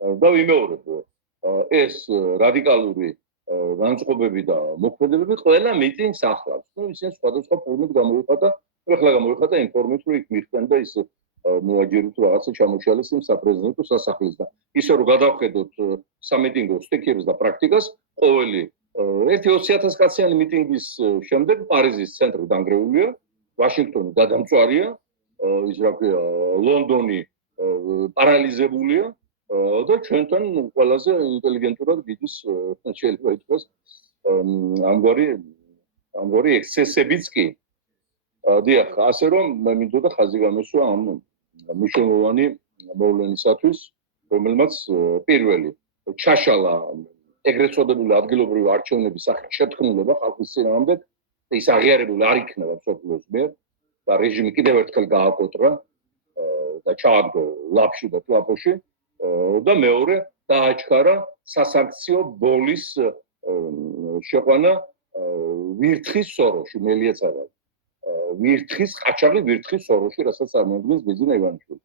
და ვიმეორებ, ეს რადიკალური განწყობები და მოქმედებები ყველა მიტინგს ახლავს. ისინი სხვადასხვა ფორმით გამოიხატა, ეხლა გამოიხატა იმ ფორმით, რომ იქ მიხდენდა ის მოაჯიროთ რაღაცა ჩამოშალეს იმ საპრეზიდენტო სასახლის და ისე რომ გადავხედოთ სამიტინგო სტიქებს და პრაქტიკას, ყოველი 1-20,000 კაციანი მიტინგის შემდეგ პარიზის ცენტრი დანგრეულია, ვაშინგტონი გადამწვარია, ის რა ქვია, ლონდონი პარალიზებულია და ჩვენთან ყველაზე ინტელიგენტურად გიდის შეიძლება ითქვას ამგვარი ექსცესებიც კი. დიახ, ასე რომ მე მინდოდა ხაზი გამესვა ამ მნიშვნელოვანი მოვლენისათვის, რომელმაც პირველი ჩაშალა ეგრეთ წოდებული ადგილობრივი არჩევნების სახით შეთქმულება ხალხის წინააღმდეგ და ის აღიარებული არ იქნება მსოფლიოს მიერ და რეჟიმი კიდევ ერთხელ გააკოტრა და ჩააგდო ლაფში და თლაფოში და მეორე დააჩქარა სასანქციო ბოლის შეყვანა ვირთხის სოროში, მელიაც არა. ვირთხის, ყაჩაღი ვირთხის სოროში, რასაც წარმოადგენს ბიზნე ივანიშვილი.